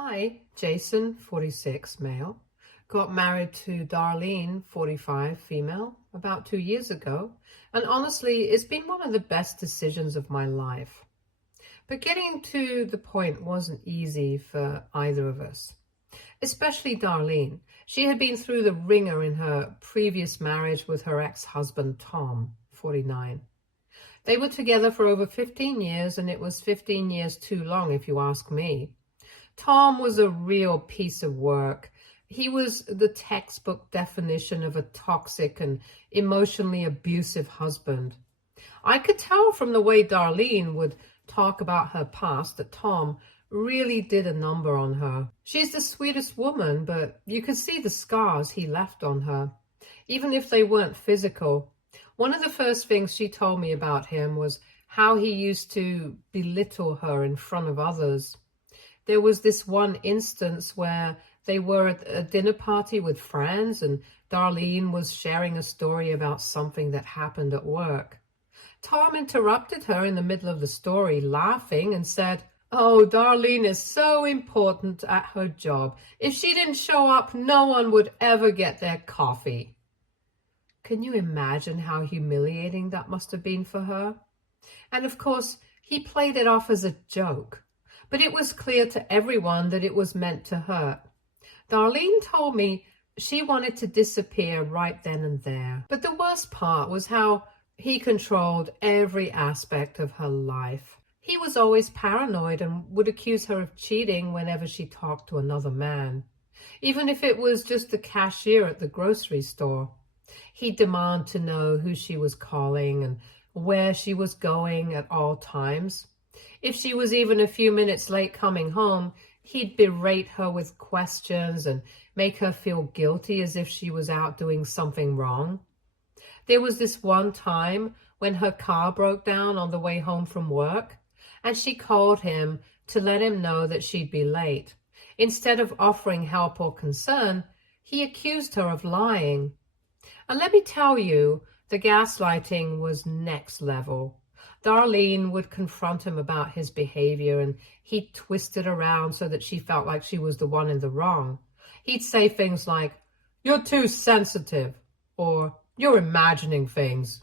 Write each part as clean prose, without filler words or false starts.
I, Jason, 46, male, got married to Darlene, 45, female, about 2 years ago, and honestly, it's been one of the best decisions of my life. But getting to the point wasn't easy for either of us, especially Darlene. She had been through the ringer in her previous marriage with her ex-husband, Tom, 49. They were together for over 15 years, and it was 15 years too long, if you ask me. Tom was a real piece of work. He was the textbook definition of a toxic and emotionally abusive husband. I could tell from the way Darlene would talk about her past that Tom really did a number on her. She's the sweetest woman, but you could see the scars he left on her, even if they weren't physical. One of the first things she told me about him was how he used to belittle her in front of others. There was this one instance where they were at a dinner party with friends and Darlene was sharing a story about something that happened at work. Tom interrupted her in the middle of the story, laughing, and said, "Oh, Darlene is so important at her job. If she didn't show up, no one would ever get their coffee." Can you imagine how humiliating that must have been for her? And of course, he played it off as a joke. But it was clear to everyone that it was meant to hurt. Darlene told me she wanted to disappear right then and there. But the worst part was how he controlled every aspect of her life. He was always paranoid and would accuse her of cheating whenever she talked to another man, even if it was just the cashier at the grocery store. He'd demand to know who she was calling and where she was going at all times. If she was even a few minutes late coming home, he'd berate her with questions and make her feel guilty as if she was out doing something wrong. There was this one time when her car broke down on the way home from work, and she called him to let him know that she'd be late. Instead of offering help or concern, he accused her of lying. And let me tell you, the gaslighting was next level. Darlene would confront him about his behavior and he'd twist it around so that she felt like she was the one in the wrong. He'd say things like, "You're too sensitive," or "You're imagining things."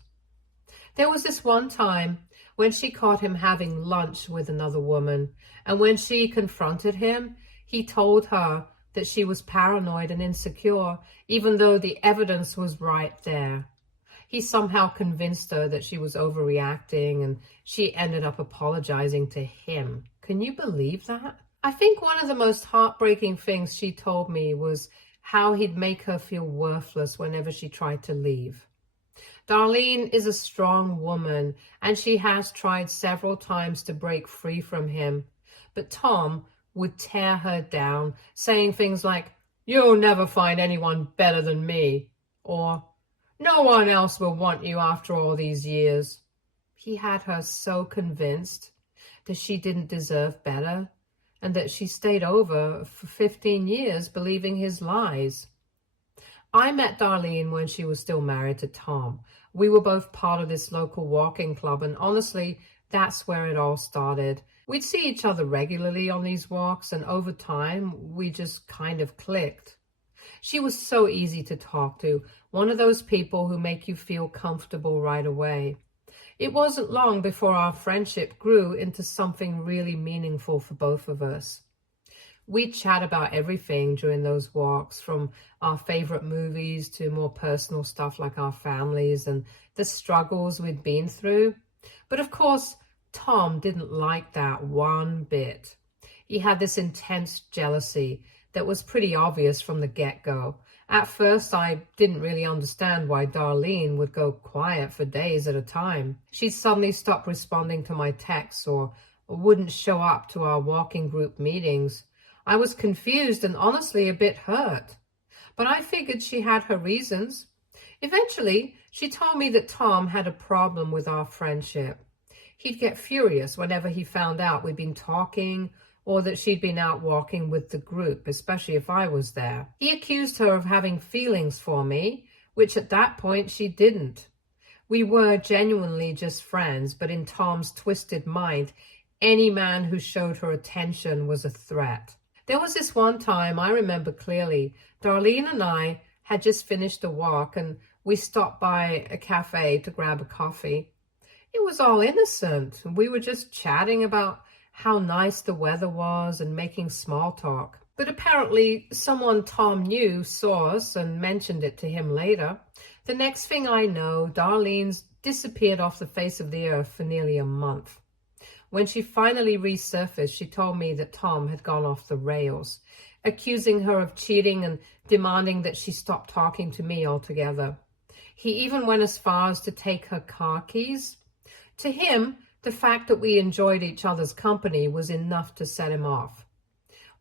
There was this one time when she caught him having lunch with another woman, and when she confronted him, he told her that she was paranoid and insecure, even though the evidence was right there. He somehow convinced her that she was overreacting, and she ended up apologizing to him. Can you believe that? I think one of the most heartbreaking things she told me was how he'd make her feel worthless whenever she tried to leave. Darlene is a strong woman, and she has tried several times to break free from him. But Tom would tear her down, saying things like, "You'll never find anyone better than me," or "No one else will want you after all these years." He had her so convinced that she didn't deserve better and that she stayed over for 15 years believing his lies. I met Darlene when she was still married to Tom. We were both part of this local walking club, and honestly, that's where it all started. We'd see each other regularly on these walks, and over time, we just kind of clicked. She was so easy to talk to, one of those people who make you feel comfortable right away. It wasn't long before our friendship grew into something really meaningful for both of us. We'd chat about everything during those walks, from our favorite movies to more personal stuff like our families and the struggles we'd been through. But of course, Tom didn't like that one bit. He had this intense jealousy that was pretty obvious from the get-go. At first, I didn't really understand why Darlene would go quiet for days at a time. She'd suddenly stop responding to my texts or wouldn't show up to our walking group meetings. I was confused and honestly a bit hurt. But I figured she had her reasons. Eventually, she told me that Tom had a problem with our friendship. He'd get furious whenever he found out we'd been talking or that she'd been out walking with the group, especially if I was there. He accused her of having feelings for me, which at that point she didn't. We were genuinely just friends, but in Tom's twisted mind, any man who showed her attention was a threat. There was this one time I remember clearly. Darlene and I had just finished a walk and we stopped by a cafe to grab a coffee. It was all innocent. We were just chatting about how nice the weather was and making small talk. But apparently someone Tom knew saw us and mentioned it to him later. The next thing I know, Darlene's disappeared off the face of the earth for nearly a month. When she finally resurfaced, she told me that Tom had gone off the rails, accusing her of cheating and demanding that she stop talking to me altogether. He even went as far as to take her car keys. To him, the fact that we enjoyed each other's company was enough to set him off.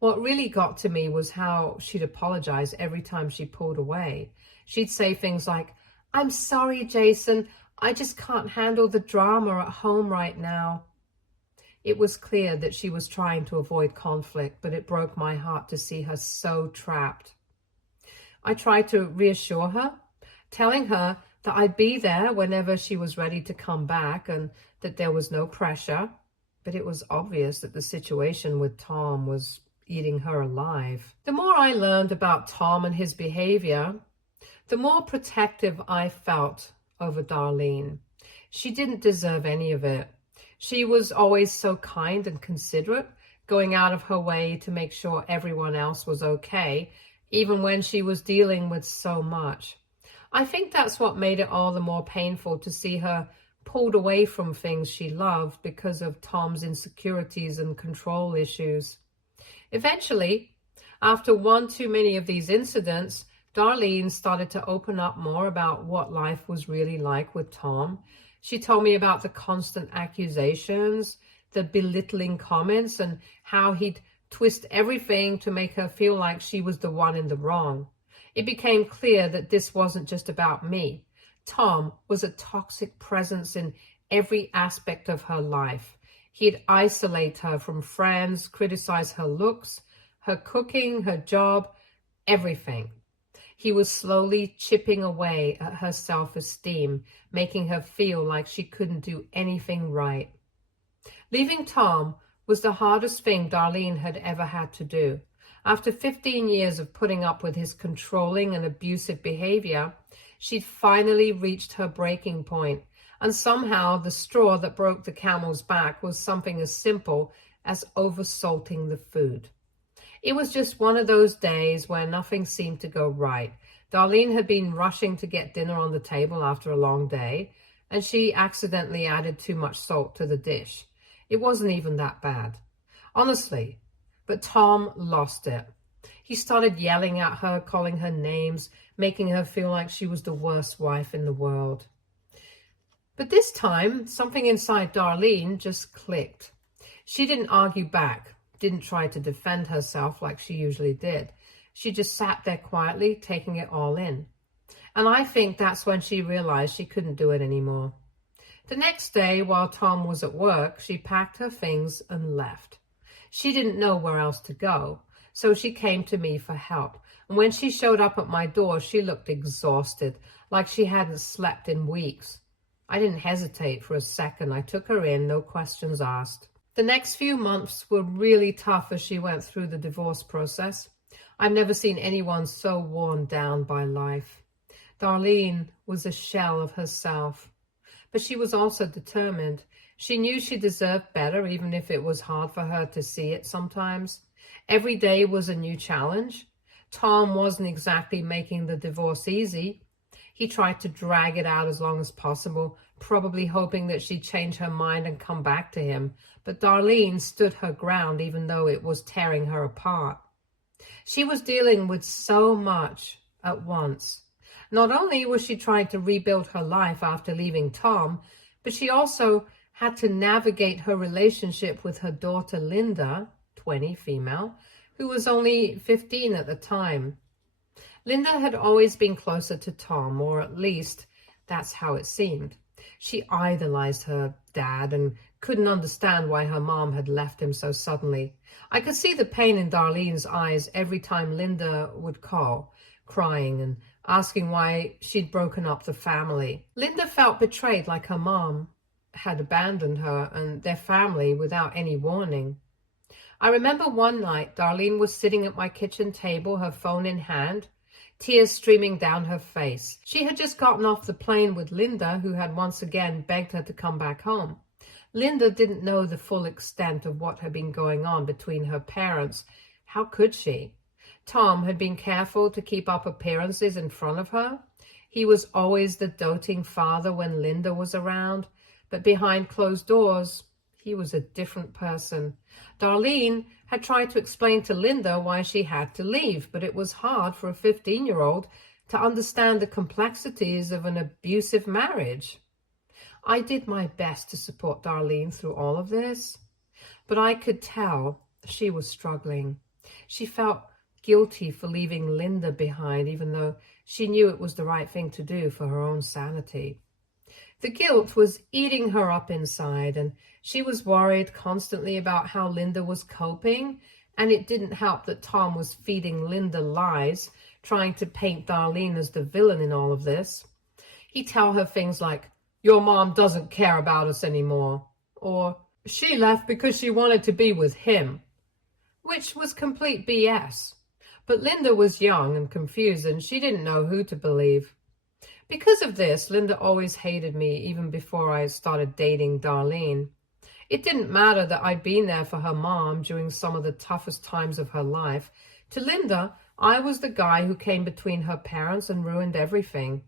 What really got to me was how she'd apologize every time she pulled away. She'd say things like, "I'm sorry, Jason. I just can't handle the drama at home right now." It was clear that she was trying to avoid conflict, but it broke my heart to see her so trapped. I tried to reassure her, telling her that I'd be there whenever she was ready to come back and that there was no pressure. But it was obvious that the situation with Tom was eating her alive. The more I learned about Tom and his behavior, the more protective I felt over Darlene. She didn't deserve any of it. She was always so kind and considerate, going out of her way to make sure everyone else was okay, even when she was dealing with so much. I think that's what made it all the more painful to see her pulled away from things she loved because of Tom's insecurities and control issues. Eventually, after one too many of these incidents, Darlene started to open up more about what life was really like with Tom. She told me about the constant accusations, the belittling comments, and how he'd twist everything to make her feel like she was the one in the wrong. It became clear that this wasn't just about me. Tom was a toxic presence in every aspect of her life. He'd isolate her from friends, criticize her looks, her cooking, her job, everything. He was slowly chipping away at her self-esteem, making her feel like she couldn't do anything right. Leaving Tom was the hardest thing Darlene had ever had to do. After 15 years of putting up with his controlling and abusive behavior, she'd finally reached her breaking point, and somehow the straw that broke the camel's back was something as simple as oversalting the food. It was just one of those days where nothing seemed to go right. Darlene had been rushing to get dinner on the table after a long day, and she accidentally added too much salt to the dish. It wasn't even that bad, honestly, but Tom lost it. He started yelling at her, calling her names, making her feel like she was the worst wife in the world. But this time, something inside Darlene just clicked. She didn't argue back, didn't try to defend herself like she usually did. She just sat there quietly, taking it all in. And I think that's when she realized she couldn't do it anymore. The next day, while Tom was at work, she packed her things and left. She didn't know where else to go, so she came to me for help. And when she showed up at my door, she looked exhausted, like she hadn't slept in weeks. I didn't hesitate for a second. I took her in, no questions asked. The next few months were really tough as she went through the divorce process. I've never seen anyone so worn down by life. Darlene was a shell of herself, but she was also determined. She knew she deserved better, even if it was hard for her to see it sometimes. Every day was a new challenge. Tom wasn't exactly making the divorce easy. He tried to drag it out as long as possible, probably hoping that she'd change her mind and come back to him. But Darlene stood her ground even though it was tearing her apart. She was dealing with so much at once. Not only was she trying to rebuild her life after leaving Tom, but she also had to navigate her relationship with her daughter Linda, 20, female, who was only 15 at the time. Linda had always been closer to Tom, or at least that's how it seemed. She idolized her dad and couldn't understand why her mom had left him so suddenly. I could see the pain in Darlene's eyes every time Linda would call, crying and asking why she'd broken up the family. Linda felt betrayed, like her mom had abandoned her and their family without any warning. I remember one night Darlene was sitting at my kitchen table, her phone in hand, tears streaming down her face. She had just gotten off the plane with Linda, who had once again begged her to come back home. Linda didn't know the full extent of what had been going on between her parents. How could she? Tom had been careful to keep up appearances in front of her. He was always the doting father when Linda was around, but behind closed doors, he was a different person. Darlene had tried to explain to Linda why she had to leave, but it was hard for a 15-year-old to understand the complexities of an abusive marriage. I did my best to support Darlene through all of this, but I could tell she was struggling. She felt guilty for leaving Linda behind, even though she knew it was the right thing to do for her own sanity. The guilt was eating her up inside, and she was worried constantly about how Linda was coping, and it didn't help that Tom was feeding Linda lies, trying to paint Darlene as the villain in all of this. He'd tell her things like, "Your mom doesn't care about us anymore," or "She left because she wanted to be with him," which was complete BS. But Linda was young and confused, and she didn't know who to believe. Because of this, Linda always hated me even before I started dating Darlene. It didn't matter that I'd been there for her mom during some of the toughest times of her life. To Linda, I was the guy who came between her parents and ruined everything.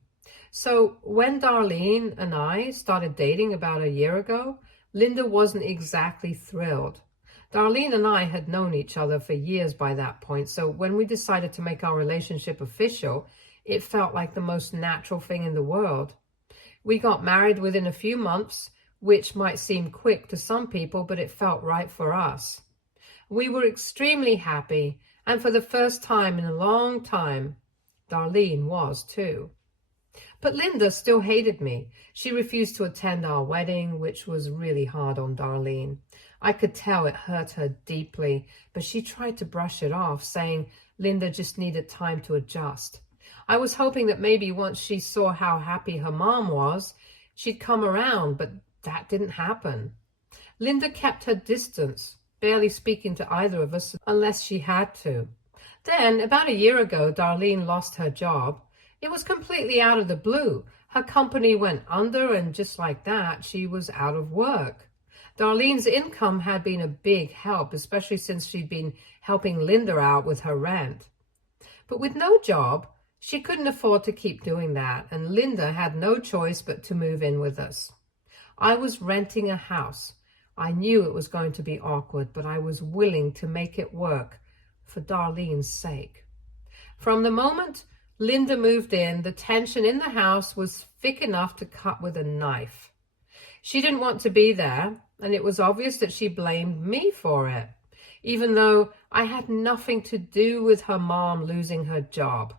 So when Darlene and I started dating about a year ago, Linda wasn't exactly thrilled. Darlene and I had known each other for years by that point, so when we decided to make our relationship official, it felt like the most natural thing in the world. We got married within a few months, which might seem quick to some people, but it felt right for us. We were extremely happy, and for the first time in a long time, Darlene was too. But Linda still hated me. She refused to attend our wedding, which was really hard on Darlene. I could tell it hurt her deeply, but she tried to brush it off, saying Linda just needed time to adjust. I was hoping that maybe once she saw how happy her mom was, she'd come around, but that didn't happen. Linda kept her distance, barely speaking to either of us unless she had to. Then, about a year ago, Darlene lost her job. It was completely out of the blue. Her company went under, and just like that, she was out of work. Darlene's income had been a big help, especially since she'd been helping Linda out with her rent. But with no job, she couldn't afford to keep doing that, and Linda had no choice but to move in with us. I was renting a house. I knew it was going to be awkward, but I was willing to make it work for Darlene's sake. From the moment Linda moved in, the tension in the house was thick enough to cut with a knife. She didn't want to be there, and it was obvious that she blamed me for it, even though I had nothing to do with her mom losing her job.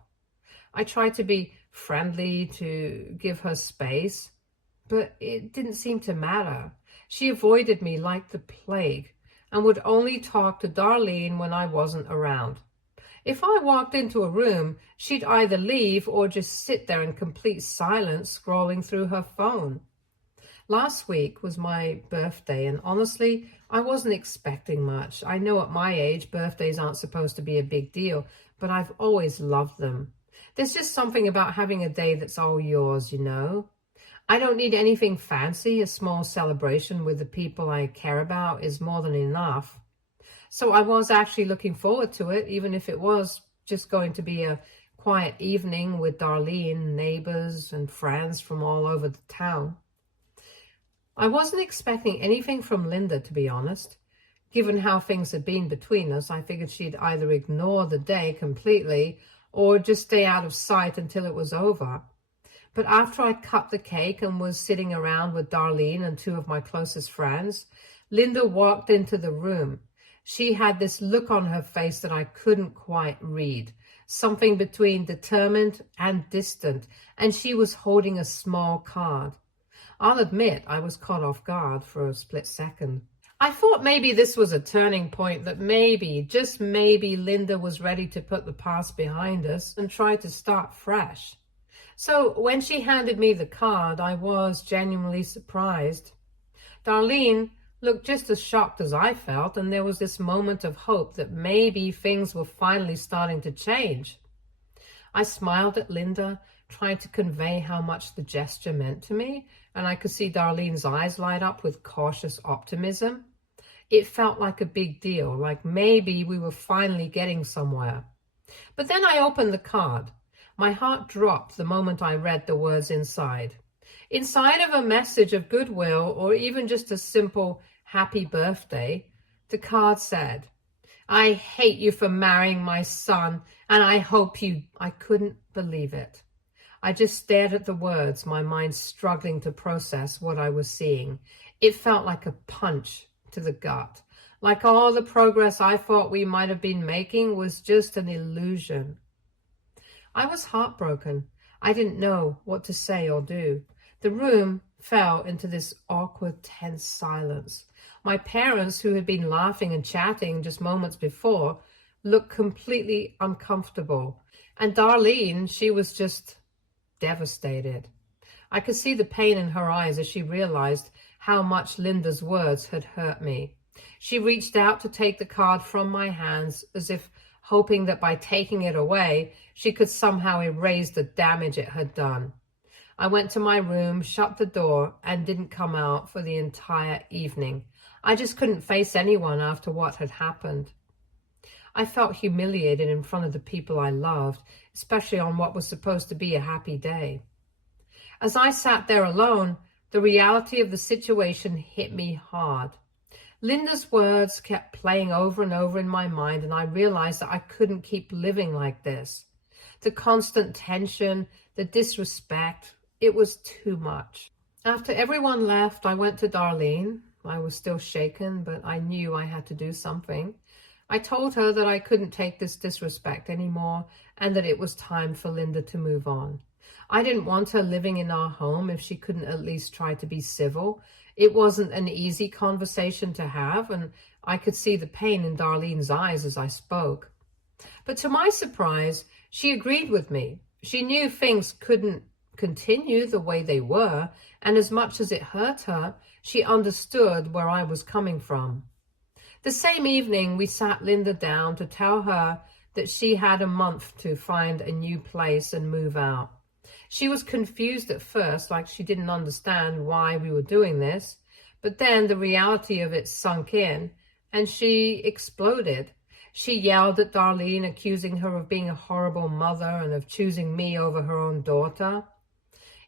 I tried to be friendly, to give her space, but it didn't seem to matter. She avoided me like the plague and would only talk to Darlene when I wasn't around. If I walked into a room, she'd either leave or just sit there in complete silence, scrolling through her phone. Last week was my birthday, and honestly, I wasn't expecting much. I know at my age, birthdays aren't supposed to be a big deal, but I've always loved them. There's just something about having a day that's all yours, you know? I don't need anything fancy. A small celebration with the people I care about is more than enough. So I was actually looking forward to it, even if it was just going to be a quiet evening with Darlene, neighbors, and friends from all over the town. I wasn't expecting anything from Linda, to be honest. Given how things had been between us, I figured she'd either ignore the day completely or just stay out of sight until it was over. But after I cut the cake and was sitting around with Darlene and two of my closest friends, Linda walked into the room. She had this look on her face that I couldn't quite read, something between determined and distant, and she was holding a small card. I'll admit I was caught off guard for a split second. I thought maybe this was a turning point, that maybe, just maybe, Linda was ready to put the past behind us and try to start fresh. So when she handed me the card, I was genuinely surprised. Darlene looked just as shocked as I felt, and there was this moment of hope that maybe things were finally starting to change. I smiled at Linda, trying to convey how much the gesture meant to me, and I could see Darlene's eyes light up with cautious optimism. It felt like a big deal, like maybe we were finally getting somewhere. But then I opened the card. My heart dropped the moment I read the words inside. Inside of a message of goodwill or even just a simple happy birthday, the card said, "I hate you for marrying my son, and I hope you—" I couldn't believe it. I just stared at the words, my mind struggling to process what I was seeing. It felt like a punch to the gut, like all the progress I thought we might have been making was just an illusion. I was heartbroken. I didn't know what to say or do. The room fell into this awkward, tense silence. My parents, who had been laughing and chatting just moments before, looked completely uncomfortable. And Darlene, she was just devastated. I could see the pain in her eyes as she realized how much Linda's words had hurt me. She reached out to take the card from my hands, as if hoping that by taking it away, she could somehow erase the damage it had done. I went to my room, shut the door, and didn't come out for the entire evening. I just couldn't face anyone after what had happened. I felt humiliated in front of the people I loved, especially on what was supposed to be a happy day. As I sat there alone, the reality of the situation hit me hard. Linda's words kept playing over and over in my mind, and I realized that I couldn't keep living like this. The constant tension, the disrespect, it was too much. After everyone left, I went to Darlene. I was still shaken, but I knew I had to do something. I told her that I couldn't take this disrespect anymore and that it was time for Linda to move on. I didn't want her living in our home if she couldn't at least try to be civil. It wasn't an easy conversation to have, and I could see the pain in Darlene's eyes as I spoke. But to my surprise, she agreed with me. She knew things couldn't continue the way they were, and as much as it hurt her, she understood where I was coming from. The same evening, we sat Linda down to tell her that she had a month to find a new place and move out. She was confused at first, like she didn't understand why we were doing this, but then the reality of it sunk in, and she exploded. She yelled at Darlene, accusing her of being a horrible mother and of choosing me over her own daughter.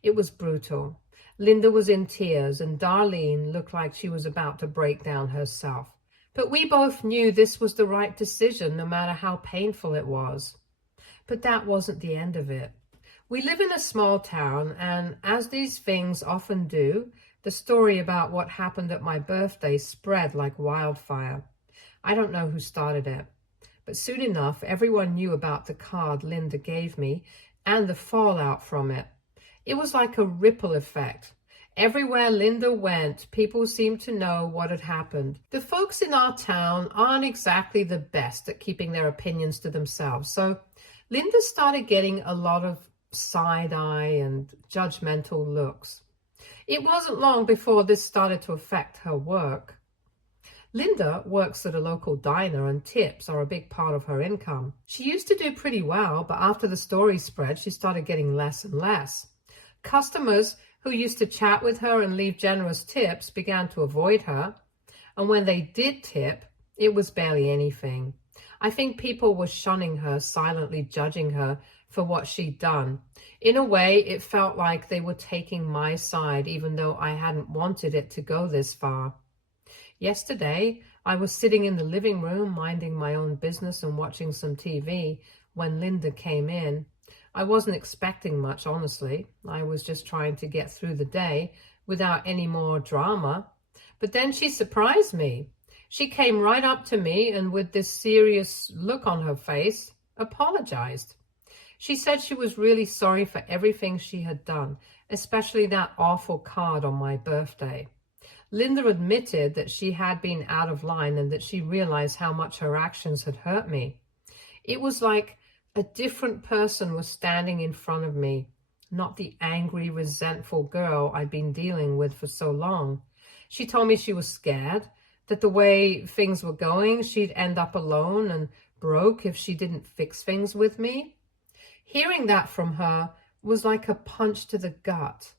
It was brutal. Linda was in tears, and Darlene looked like she was about to break down herself. But we both knew this was the right decision, no matter how painful it was. But that wasn't the end of it. We live in a small town, and as these things often do, the story about what happened at my birthday spread like wildfire. I don't know who started it, but soon enough, everyone knew about the card Linda gave me and the fallout from it. It was like a ripple effect. Everywhere Linda went, people seemed to know what had happened. The folks in our town aren't exactly the best at keeping their opinions to themselves, so Linda started getting a lot of side-eye and judgmental looks. It wasn't long before this started to affect her work. Linda works at a local diner, and tips are a big part of her income. She used to do pretty well, but after the story spread, she started getting less and less. Customers who used to chat with her and leave generous tips began to avoid her, and when they did tip, it was barely anything. I think people were shunning her, silently judging her for what she'd done. In a way, it felt like they were taking my side, even though I hadn't wanted it to go this far. Yesterday, I was sitting in the living room, minding my own business and watching some TV, when Linda came in. I wasn't expecting much, honestly. I was just trying to get through the day without any more drama. But then she surprised me. She came right up to me and with this serious look on her face, apologized. She said she was really sorry for everything she had done, especially that awful card on my birthday. Linda admitted that she had been out of line and that she realized how much her actions had hurt me. It was like a different person was standing in front of me, not the angry, resentful girl I'd been dealing with for so long. She told me she was scared that the way things were going, she'd end up alone and broke if she didn't fix things with me. Hearing that from her was like a punch to the gut.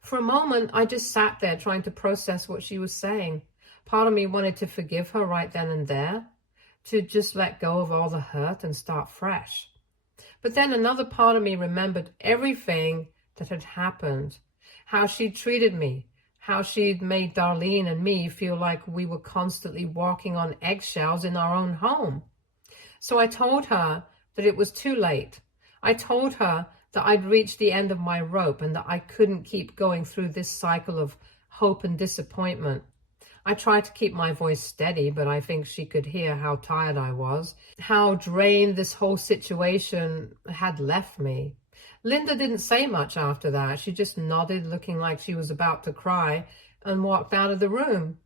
For a moment, I just sat there trying to process what she was saying. Part of me wanted to forgive her right then and there, to just let go of all the hurt and start fresh. But then another part of me remembered everything that had happened, how she'd treated me, how she'd made Darlene and me feel like we were constantly walking on eggshells in our own home. So I told her that it was too late. I told her that I'd reached the end of my rope and that I couldn't keep going through this cycle of hope and disappointment. I tried to keep my voice steady, but I think she could hear how tired I was, how drained this whole situation had left me. Linda didn't say much after that. She just nodded, looking like she was about to cry, and walked out of the room.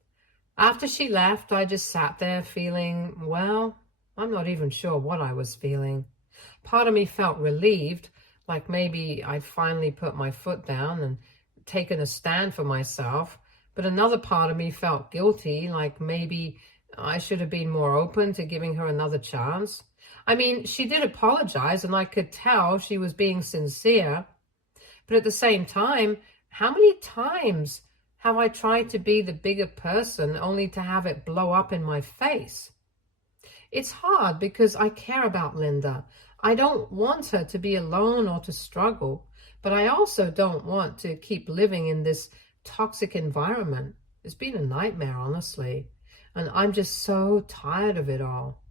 After she left, I just sat there feeling, well, I'm not even sure what I was feeling. Part of me felt relieved, like maybe I'd finally put my foot down and taken a stand for myself. But another part of me felt guilty, like maybe I should have been more open to giving her another chance. I mean, she did apologize, and I could tell she was being sincere. But at the same time, how many times have I tried to be the bigger person only to have it blow up in my face? It's hard because I care about Linda. I don't want her to be alone or to struggle, but I also don't want to keep living in this toxic environment. It's been a nightmare, honestly, and I'm just so tired of it all.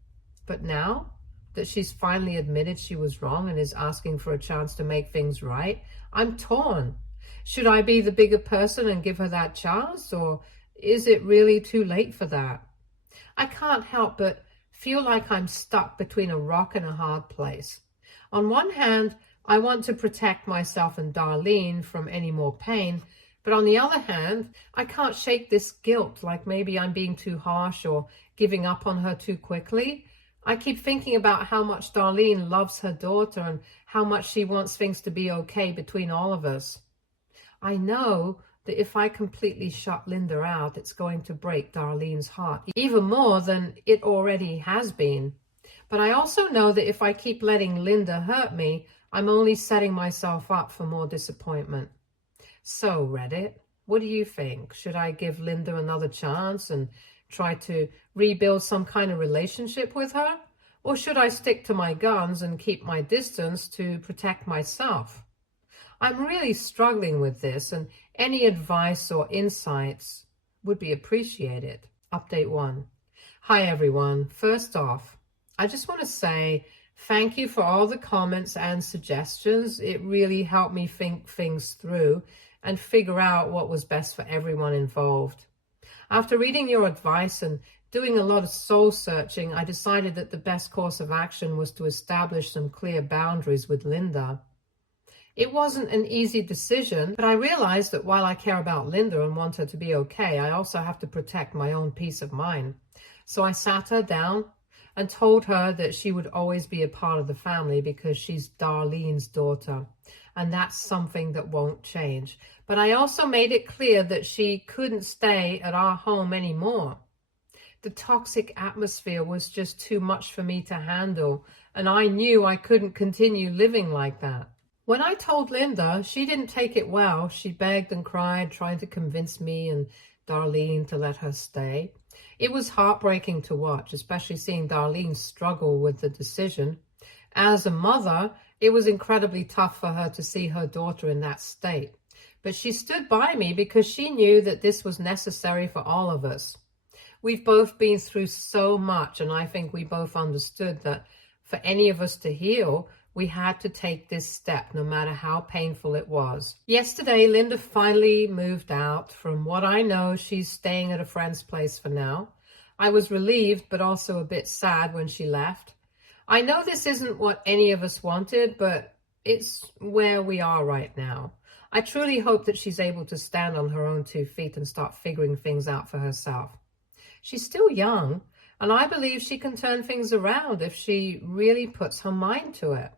But now that she's finally admitted she was wrong and is asking for a chance to make things right, I'm torn. Should I be the bigger person and give her that chance, or is it really too late for that? I can't help but feel like I'm stuck between a rock and a hard place. On one hand, I want to protect myself and Darlene from any more pain, but on the other hand, I can't shake this guilt, like maybe I'm being too harsh or giving up on her too quickly. I keep thinking about how much Darlene loves her daughter and how much she wants things to be okay between all of us. I know that if I completely shut Linda out, it's going to break Darlene's heart, even more than it already has been. But I also know that if I keep letting Linda hurt me, I'm only setting myself up for more disappointment. So, Reddit, what do you think? Should I give Linda another chance and try to rebuild some kind of relationship with her? Or should I stick to my guns and keep my distance to protect myself? I'm really struggling with this, and any advice or insights would be appreciated. Update 1. Hi, everyone. First off, I just want to say thank you for all the comments and suggestions. It really helped me think things through and figure out what was best for everyone involved. After reading your advice and doing a lot of soul searching, I decided that the best course of action was to establish some clear boundaries with Linda. It wasn't an easy decision, but I realized that while I care about Linda and want her to be okay, I also have to protect my own peace of mind. So I sat her down and told her that she would always be a part of the family because she's Darlene's daughter, and that's something that won't change. But I also made it clear that she couldn't stay at our home anymore. The toxic atmosphere was just too much for me to handle, and I knew I couldn't continue living like that. When I told Linda, she didn't take it well. She begged and cried, trying to convince me and Darlene to let her stay. It was heartbreaking to watch, especially seeing Darlene struggle with the decision. As a mother, it was incredibly tough for her to see her daughter in that state. But she stood by me because she knew that this was necessary for all of us. We've both been through so much, and I think we both understood that for any of us to heal, we had to take this step, no matter how painful it was. Yesterday, Linda finally moved out. From what I know, she's staying at a friend's place for now. I was relieved, but also a bit sad when she left. I know this isn't what any of us wanted, but it's where we are right now. I truly hope that she's able to stand on her own 2 feet and start figuring things out for herself. She's still young, and I believe she can turn things around if she really puts her mind to it.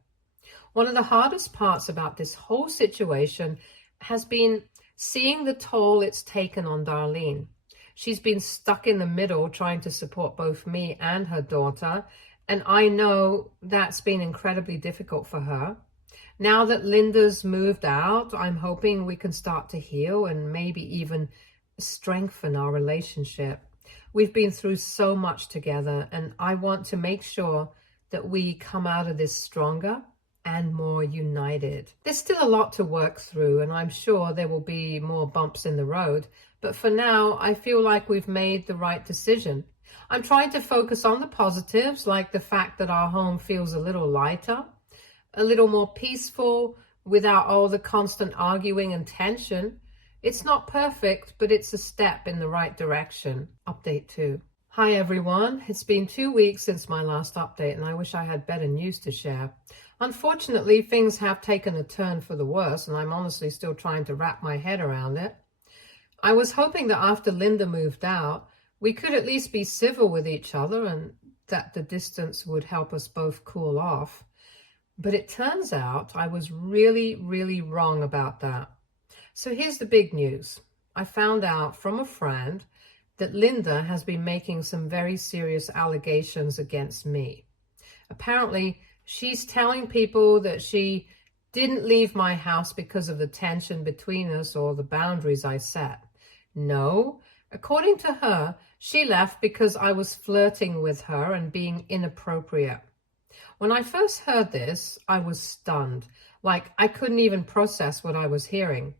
One of the hardest parts about this whole situation has been seeing the toll it's taken on Darlene. She's been stuck in the middle trying to support both me and her daughter, and I know that's been incredibly difficult for her. Now that Linda's moved out, I'm hoping we can start to heal and maybe even strengthen our relationship. We've been through so much together, and I want to make sure that we come out of this stronger and more united. There's still a lot to work through, and I'm sure there will be more bumps in the road, but for now, I feel like we've made the right decision. I'm trying to focus on the positives, like the fact that our home feels a little lighter, a little more peaceful, without all the constant arguing and tension. It's not perfect, but it's a step in the right direction. Update 2. Hi everyone, it's been 2 weeks since my last update, and I wish I had better news to share. Unfortunately, things have taken a turn for the worse, and I'm honestly still trying to wrap my head around it. I was hoping that after Linda moved out, we could at least be civil with each other and that the distance would help us both cool off. But it turns out I was really, really wrong about that. So here's the big news. I found out from a friend that Linda has been making some very serious allegations against me. Apparently, she's telling people that she didn't leave my house because of the tension between us or the boundaries I set. No, according to her, she left because I was flirting with her and being inappropriate. When I first heard this, I was stunned, like I couldn't even process what I was hearing.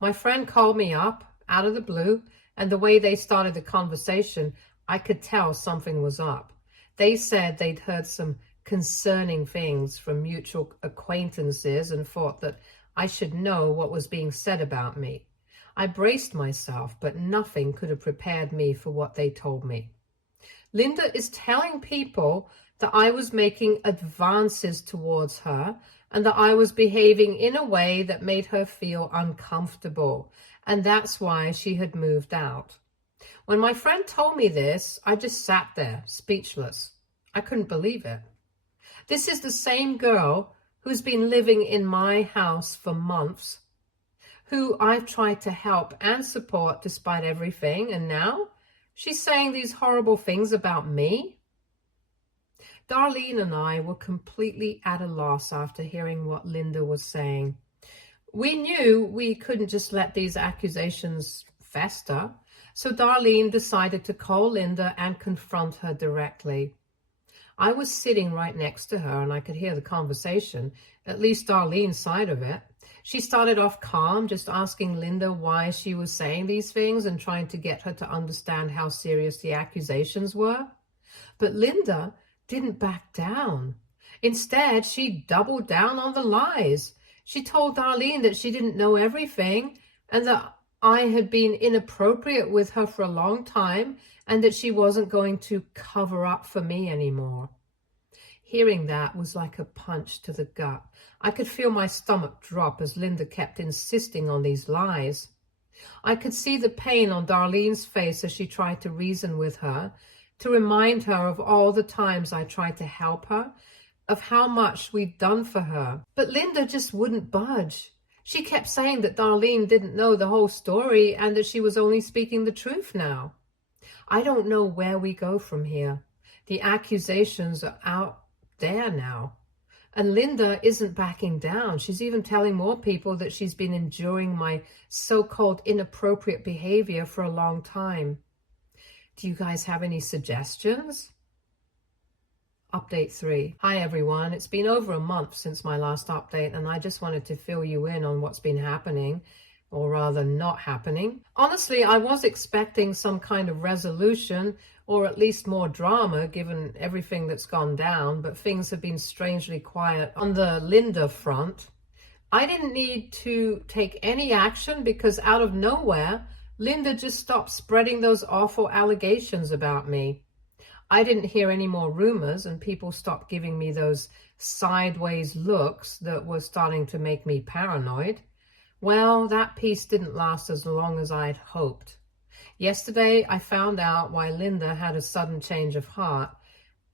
My friend called me up out of the blue, and the way they started the conversation, I could tell something was up. They said they'd heard some concerning things from mutual acquaintances and thought that I should know what was being said about me. I braced myself, but nothing could have prepared me for what they told me. Linda is telling people that I was making advances towards her and that I was behaving in a way that made her feel uncomfortable, and that's why she had moved out. When my friend told me this, I just sat there, speechless. I couldn't believe it. This is the same girl who's been living in my house for months, who I've tried to help and support despite everything, and now she's saying these horrible things about me? Darlene and I were completely at a loss after hearing what Linda was saying. We knew we couldn't just let these accusations fester, so Darlene decided to call Linda and confront her directly. I was sitting right next to her and I could hear the conversation, at least Darlene's side of it. She started off calm, just asking Linda why she was saying these things and trying to get her to understand how serious the accusations were. But Linda didn't back down. Instead, she doubled down on the lies. She told Darlene that she didn't know everything and that I had been inappropriate with her for a long time and that she wasn't going to cover up for me anymore. Hearing that was like a punch to the gut. I could feel my stomach drop as Linda kept insisting on these lies. I could see the pain on Darlene's face as she tried to reason with her, to remind her of all the times I tried to help her, of how much we'd done for her. But Linda just wouldn't budge. She kept saying that Darlene didn't know the whole story and that she was only speaking the truth now. I don't know where we go from here. The accusations are out there now. And Linda isn't backing down. She's even telling more people that she's been enduring my so-called inappropriate behavior for a long time. Do you guys have any suggestions? Update 3. Hi everyone, it's been over a month since my last update and I just wanted to fill you in on what's been happening, or rather not happening. Honestly, I was expecting some kind of resolution or at least more drama given everything that's gone down, but things have been strangely quiet on the Linda front. I didn't need to take any action because out of nowhere, Linda just stopped spreading those awful allegations about me. I didn't hear any more rumors and people stopped giving me those sideways looks that were starting to make me paranoid. Well, that peace didn't last as long as I'd hoped. Yesterday, I found out why Linda had a sudden change of heart,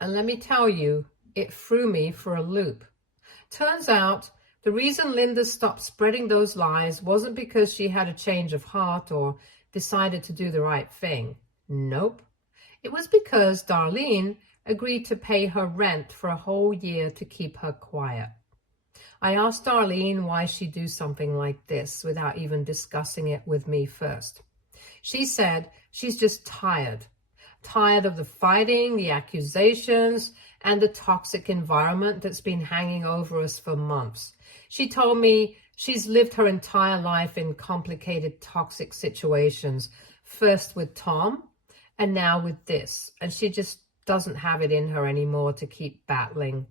and let me tell you, it threw me for a loop. Turns out, The reason Linda stopped spreading those lies wasn't because she had a change of heart or decided to do the right thing. Nope. It was because Darlene agreed to pay her rent for a whole year to keep her quiet. I asked Darlene why she'd do something like this without even discussing it with me first. She said she's just tired of the fighting, the accusations, and the toxic environment that's been hanging over us for months. She told me she's lived her entire life in complicated, toxic situations, first with Tom and now with this, and she just doesn't have it in her anymore to keep battling.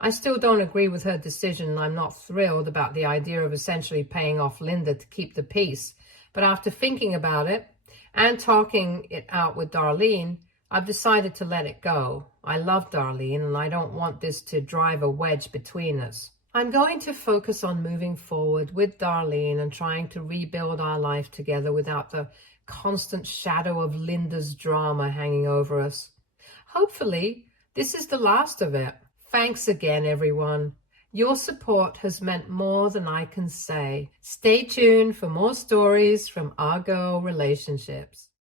I still don't agree with her decision, and I'm not thrilled about the idea of essentially paying off Linda to keep the peace. But after thinking about it and talking it out with Darlene, I've decided to let it go. I love Darlene, and I don't want this to drive a wedge between us. I'm going to focus on moving forward with Darlene and trying to rebuild our life together without the constant shadow of Linda's drama hanging over us. Hopefully, this is the last of it. Thanks again, everyone. Your support has meant more than I can say. Stay tuned for more stories from our girl relationships.